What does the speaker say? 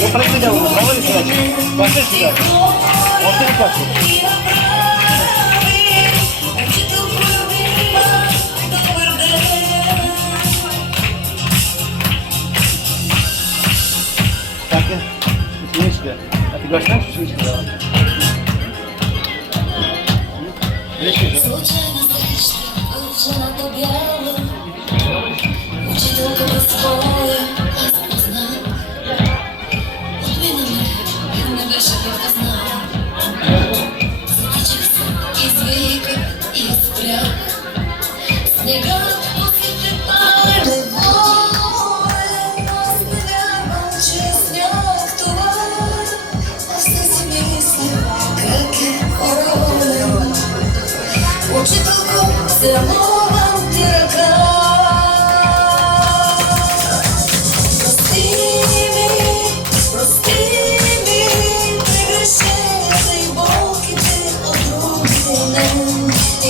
Вы проходили, проводили задачи? Пошли сюда. Вот ты как? Так, Синичка. А ты говоришь, знаешь, что Синичка дала? Случайно встреча, вышла на белую. Учителка по-своему распознал. Отмена мне больше как-то знала. Птичек из века, из прях. Снега после припали воли. Но снега молча снег туман. Остался мысли, как и короны. Учителку целовал дурака. Простыми превращая этой булки ты от руки. И